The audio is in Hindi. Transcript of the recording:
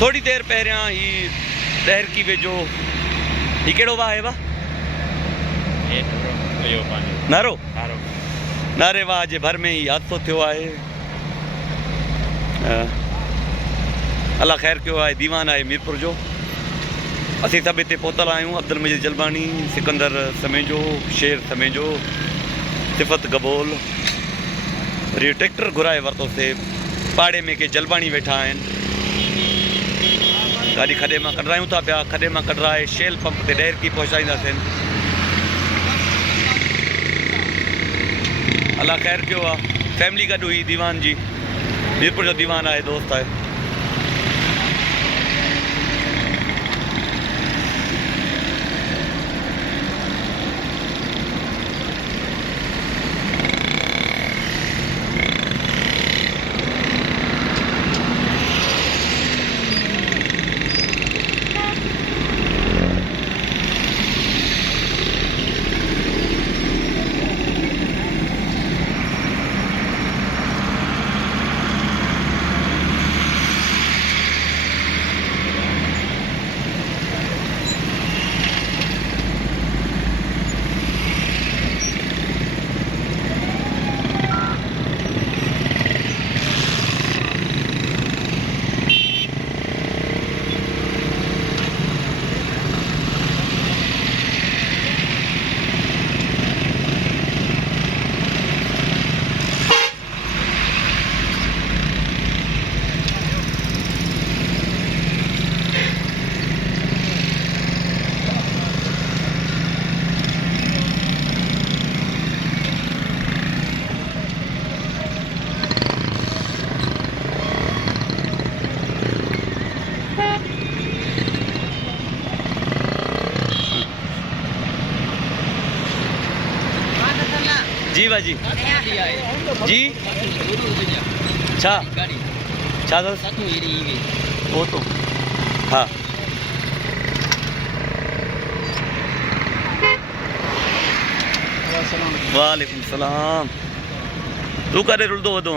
थोड़ी देर पहिरियां ही दहर की वेझो ही कहिड़ो वाह आहे वाह नारो नारे वाह जे भर में ही हादसो थियो आहे। अल्लाह ख़ैर कयो आहे। दीवान आहे मीरपुर जो। असीं सभु हिते पहुतल आहियूं। अब्दुल मजीद जलबानी, सिकंदर समेजो, शेर समेजो, सिफ़त गबोल। वरी ट्रैक्टर घुराए वरितोसीं। पाड़े में के जलबानी वेठा आहिनि। गाॾी खॾे मां कढरायूं था पिया। खॾे मां कढराए शेल पंप ते ॾेर की पहुचाईंदासीं। अल्लाह ख़ैर कयो आहे। फैमिली गॾु हुई दीवान जी। मीरपुर जो दीवान आहे, दोस्त आहे। जी बाजी जी छा छा वो तो हाँ वालेकुम सलाम। तू करे रुलदो वदो